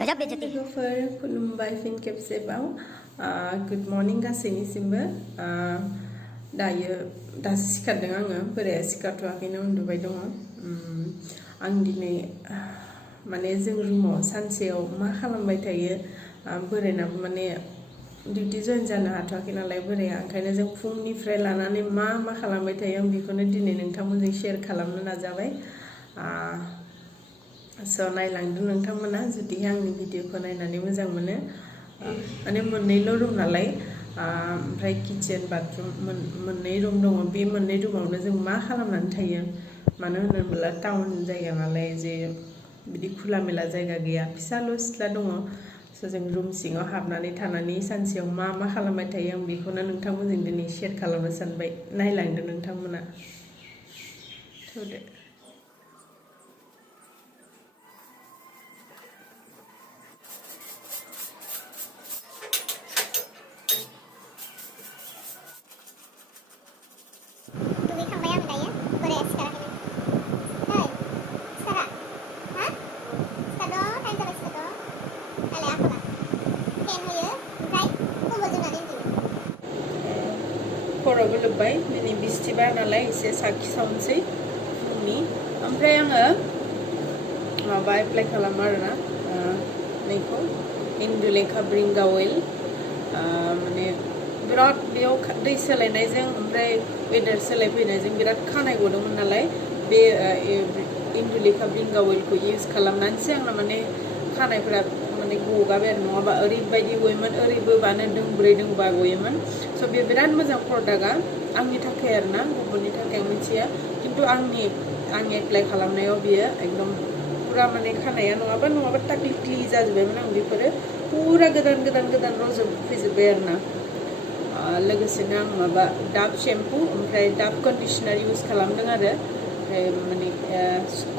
लोगोफोर खुलुमबाय फिन खेबसेबाव गुड मर्निं गासैनिसिमबो दासो सिखारदों आङो बोराया सिखारथ'वाखैनो उन्दुबाय दङ आं दिनै माने जों रुमाव सानसेयाव मा खालामबाय थायो बोरायनाबो माने डिउटि जइन जानो हाथ'वाखै नालाय बोराया ओंखायनो जों फुंनिफ्राय लानानै मा खालामबाय थायो आं बेखौनो दिनै नोंथांमोनजों शेयार खालामनो नाजाबाय स' नायलांदो नोंथांमोना जुदि आंनि भिडिअखौ नायनानै मोजां मोनो माने मोननैल' रुम नालाय ओमफ्राय किचेन बाथरुम मोननै रुम दङ बे मोननै रुमावनो जों मा खालामनानै थायो मानो होनोब्ला टाउन जायगा नालाय जे बिदि खुला मेला जायगा गैया फिसाल' सिथ्ला दङ स' जों रुम सिङाव हाबनानै थानानै सानसेयाव मा खालामबाय थायो आं बेखौनो नोंथांमोनजों दिनै शेयार खालामनो सानबाय नायलांदो नोंथांमोना थौदो खर'बो लोब्बाय दिनै बिस्थिबार नालाय एसे साखि सावनोसै फुंनि ओमफ्राय आङो माबा एप्लाइ खालामो आरोना नैखौ इन्दुलेखा ब्रिंगा अइल माने बिराद बेयाव दै सोलायनायजों ओमफ्राय वेदार सोलायफैनायजों बिराद खानाय गदोंमोन नालाय बे इन्दुलेखा ब्रिंगा अइलखौ इउज खालामनानैसो आंना माने खानायफोरा माने गगाबाय आरो नङाबा ओरैबायदि गयोमोन ओरैबोबानो दोंब्रै दोंबा गयोमोन स' बे बिराद मोजां प्रडाक्टआ आंनि थाखाय आरोना गुबुननि थाखाय आं मिथिया खिन्थु आं एप्लाइ खालामनायाव बियो एकदम पुरा माने खानाया नङाबा टाक्लि जाजोबबायमोन आं बेफोरो पुरा गोदान रज'फैजोब्बाय आरोना लोगोसेनो आं माबा डाभ शेम्पु ओमफ्राय डाभ कन्डिशनार इउज खालामदों आरो ओमफ्राय माने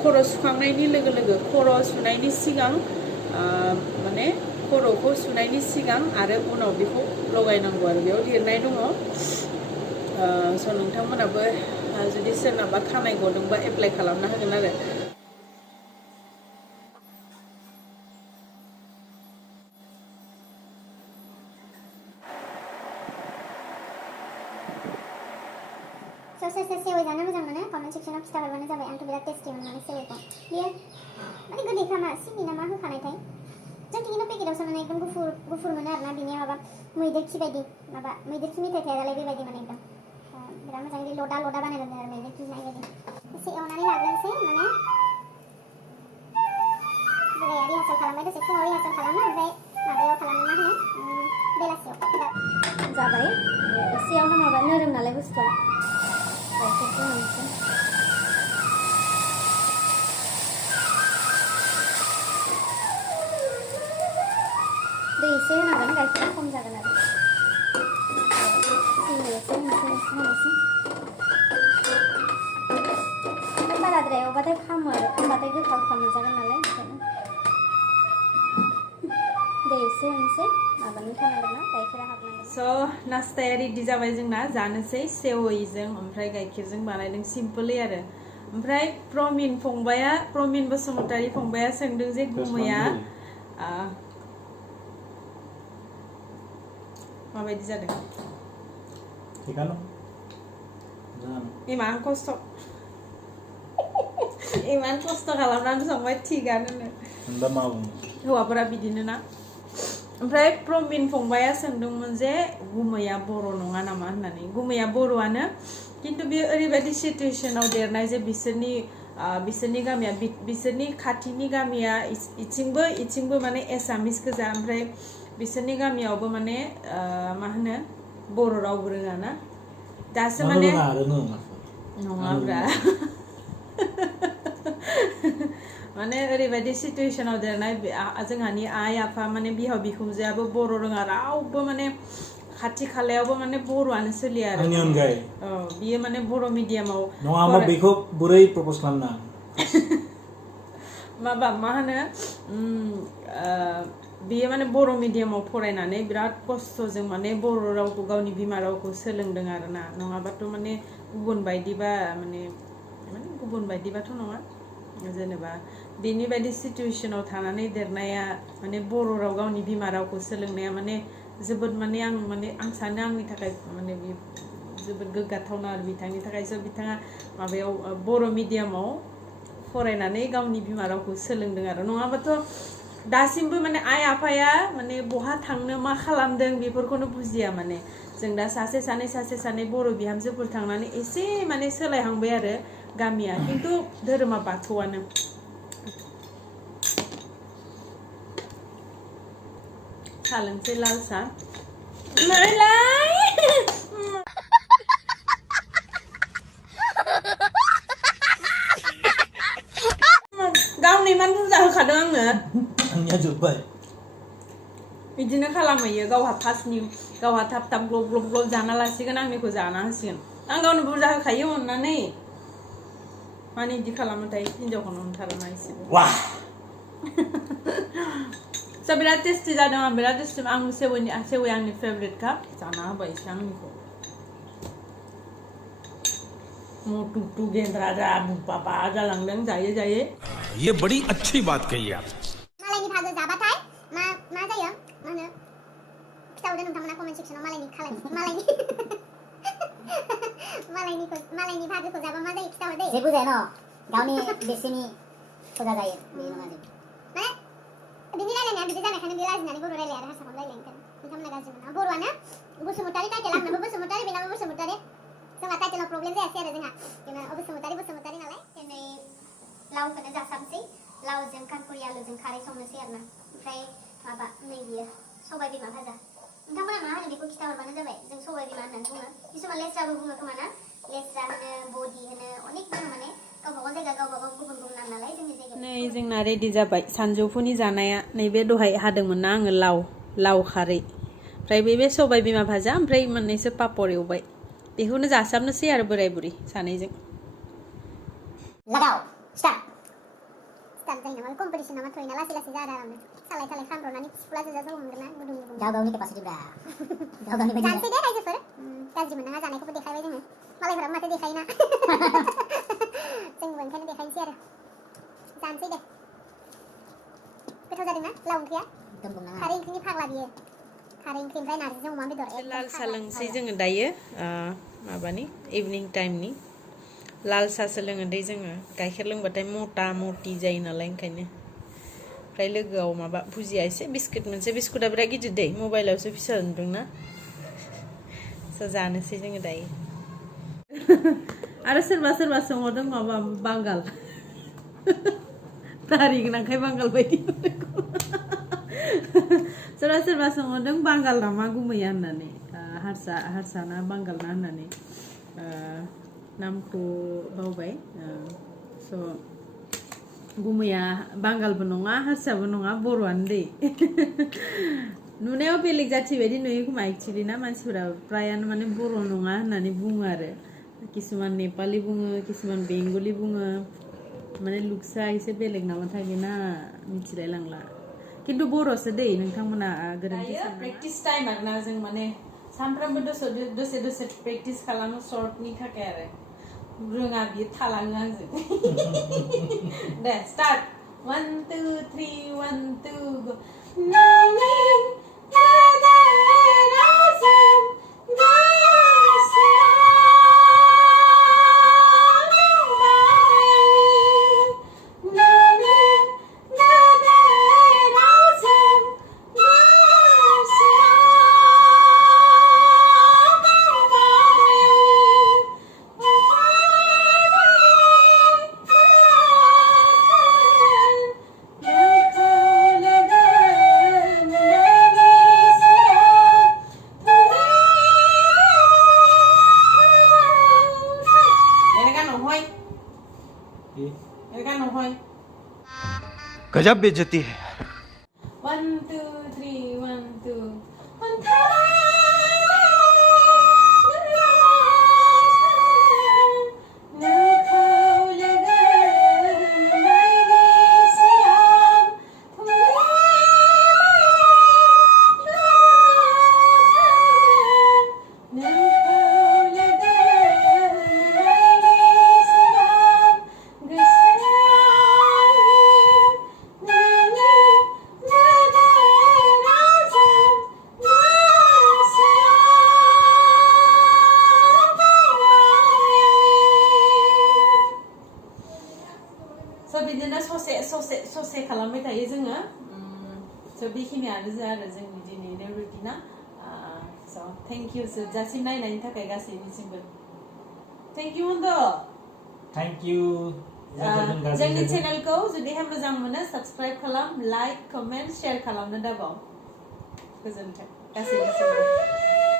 खर' सुखांनायनि लोगो लोगो खर' सुनायनि सिगां माने खर'खौ सुनायनि सिगां आरो उनाव बेखौ लगायनांगौ आरो बेयाव लिरनाय दङ स' नोंथांमोनाबो जुदि सोरनाबा खानाय गदोंबा एप्लाइ खालामना होगोन आरो सोर सेवै जानो मोजां मोनो कमेन्ट सेक्सनाव खिथाहरबानो जाबाय आंथ' बिराद टेस्टि मोननानै सेवैखौ बियो माने गोदैखा मा सिनि ना मा होखानायथाय जोंथिं खिन्थु पेकेटावसो माने एकदम गुफुर मोनो आरोना बिनि माबा मैदेर खि बायदि माबा मैदेर खि मिथाइ थाया दालाय बेबायदि माने एकदम बिराद मोजां बिदि लदा बानायदों आरो मैदेर खि होनाय बायदि एसे एवनानै लाग्रोनोसै माने बोराया रिहार्सेल खालामबाय दसे फुङाव रिहार्सेल खालामो ओमफ्राय माबायाव खालामो मा होनो बेलासियाव जाबाय एसेयावनो माबा नोरोम नालाय बुस्थुआ गाइखेरखौ होनोसै दै एसे होनांगोन गाइखेरा खम जागोन आरो सिनि एसे होनोसै बाराद्राय एवबाथाय खामो आरो खामबाथाय गोखा मोनजागोन नालाय ओंखायनो दै एसे होनोसै माबानि थानांगोन ना गाइखेरा हाबनांगोन स' नास्ताया रेडि जाबाय जोंना जानोसै सेवैजों ओमफ्राय गाइखेरजों बानायदों सिम्पोलै आरो ओमफ्राय प्रमिन बसुमतारी फंबाया सोंदों जे गुमैया माबायदि जादों इमान खस्थ' खालामनानै संबाय थिगानो हौवाफोरा बिदिनो ना ओमफ्राय प्रमिन फंबाया सोंदोंमोन जे गुमैया बर' नङा नामा होननानै गुमैया बर'आनो खिन्थु बेयो ओरैबायदि सिटुवेसनाव देरनाय जे बिसोरनि गामिया बिसोरनि खाथिनि गामिया इथिंबो माने एसामिस गोजा ओमफ्राय बिसोरनि गामियावबो माने मा होनो बर' रावबो रोङा ना दासो माने नङाब्रा माने ओरैबायदि सिटुवेसनाव देरनाय जोंहानि आइ आफा माने बिहाव बिखुनजोआबो बर' रोङा रावबो माने खाथि खालायावबो माने बर'आनो सोलिया आरो आंनि अनगायै बियो माने बर' मिडियामाव नङा बेखौ बोरै प्रप'ज खालामना माबा मा होनो बियो माने बर' मिडियामाव फरायनानै बिराद खस्थ'जों माने बर' रावखौ गावनि बिमा रावखौ सोलोंदों आरोना नङाबाथ' माने गुबुन बायदिबाथ' नङा जेनेबा बेनि बायदि सिटुएशनाव थानानै देरनाया माने बर' राव गावनि बिमा रावखौ सोलोंनाया माने जोबोद माने आं सानो आंनि थाखाय माने बे जोबोद गोग्गाथावना आरो बिथांनि थाखायसो बिथाङा माबायाव बर' मिडियामाव फरायनानै गावनि बिमा रावखौ सोलोंदों आरो नङाबाथ' दासिमबो माने आइ आफाया माने बहा थांनो मा खालामदों बेफोरखौनो बुजिया माने जों दा सासे सानै बर' बिहामजोफोर थांनानै एसे माने सोलायहांबाय आरो गामिया खिन्थु धोरोमा बाथौआनो साहा लोंसै लाल साहा गावनो इमान बुरजा होखादों आंनो आंनिया जोब्बाय बिदिनो खालामहैयो गावहा फार्स्टनि गावहा थाब थाब ग्लब ग्लब ग्लब जाना लासिगोन आंनिखौ जाना होसिगोन आं गावनो बुरजा होखायो अननानै माने बिदि खालामोथाय हिनजावखौनो अनथारोना एसेबो वाह स' बिराद टेस्टि जादों आं बिराद टेस्टि आं सेवै आंनि फेभरेटखा जाना होबाय एसे आंनिखौ मोटुटु गेन्द्रा जा बाबा जालांदों जायै जायै ये बड़ी अच्छी बात कही आप मालायनि भागो जाबाथाय मा जायो मा होनो खिथाहरदो नोंथांमोना कमेन्ट सेक्सनाव मालायनि भागोखौ जाबा मा जायो खिथाहरदे जेबो जाया न गावनि बिसिनि फुजा जायो बे नङा जे माने बिदि रायलायनाया बिदि जानायखायनो बे लाजिनानै बर' रायलाया आरो हारसाखौनो रायलायो नोंथांमोना गाज्रि मोना बर'आनो बसुमतारी टाइटेल आंनाबो बसुमतारी बेनाबो बसुमतारी जोंहा टाइटेलाव प्रब्लेम जायासै आरो जोंहा बसुमतारी नालाय दिनै लावखौनो जासाबसै लावजों कानपुरि आलुजों खारै संनोसै आरोना ओमफ्राय माबा नै बियो सबाय बिमा भाजा नोंथांमोना मा होनो बेखौ खिथाहरबानो जाबाय जों सबाय बिमा होननानै बुङो किसुमान लेस्राबो बुङो खोमा ना लेस्रा होनो बडि होनो अनेक दङ माने गावबागाव जायगा गावबागाव गुबुन गुबुन नाम नालाय जोंनि जायगायाव नै जोंना रेडि जाबाय सानजौफुनि जानाया नैबे दहाय हादोंमोन ना आङो लाव खारै ओमफ्राय बे सबाय बिमा भाजा ओमफ्राय मोननैसो पापर एवबाय बेखौनो जासाबनोसै आरो बोराय बुरि सानैजों लागाव स्टार्ट जायो नामा कम्पिटिसन नामा थोयोना लासै लासै जादों आरामनो सालाय खामब्रनानै सिख्ला जोजा जौ मोनगोन ना गुदुं गुदुं गावनि केपासिटि ब्रा गावनि बायदि जानोसै दे रायजोफोर गाज्रि मोननाङा जानायखौबो देखायबाय जोङो मालायफोराबो माथो देखायोना जोंबो ओंखायनो देखायनोसै आरो जानोसै दे गोथाव जादोंना लाव ओंख्रिया खारै ओंख्रिनि फाग्ला बियो खारै ओंख्रि ओमफ्राय नारजिजों अमा बेदर लाल साहा लोंसै जोङो दायो माबानि इभिनिं टाइमनि लाल साहासो लोङो दै जोङो गाइखेर लोंबाथाय मटा मटि जायो नालाय ओंखायनो ओमफ्राय लोगोआव माबा भुजिया एसे बिस्कुट मोनसे बिस्कुटा बिराद गिदिर दै मबाइलावसो फिसा नुदोंना स' जानोसै जोङो दायो आरो सोरबा सोंहरदों माबा बांगाल दारि गोनांखाय बांगाल बायदि सोरबा सोंहरदों बांगाल नामा गुमैया होननानै हारसा ना बांगाल ना होननानै नामखौ बावबाय स' गुमैया बांगालबो नङा हारसाबो नङा बर'आनो दै नुनायाव बेलेग जाथि बायदि नुयो खोमा एक्चुलि ना मानसिफोरा फ्रायानो माने बर' नङा होननानै बुङो आरो किसुमान नेपालि बुङो किसुमान बेंगलि बुङो माने लुक्सा एसे बेलेग नामाथाय बेना मिथिलाय लांला खिन्थु बर'सो दै नोंथांमोना गोरोन्थि प्रेक्टिस टाइम आरोना जों माने सानफ्रामबो दसे प्रेक्टिस खालामो सर्टनि थाखाय आरो रोङा बियो थालाङो आंजों दे स्टार्ट 1 2 3 1 2 go गजब बेइज्जती है 1 2 3 1 2 खालामबाय थायो जोङो स' बेखिनियानो आरो जोंनि दिनैनि रुटिना स' थेंक इउ जोबजासिम नायनायनि थाखाय गासैनिसिमबो थेंक इउ बन्द' थैंक यू जोंनि चेनेलखौ जुदि मोजां मोनो साबस्क्राइब खालाम लाइक कमेन्ट शेयार खालामनो दाबाव गोजोन्थों गासैनिसिमबो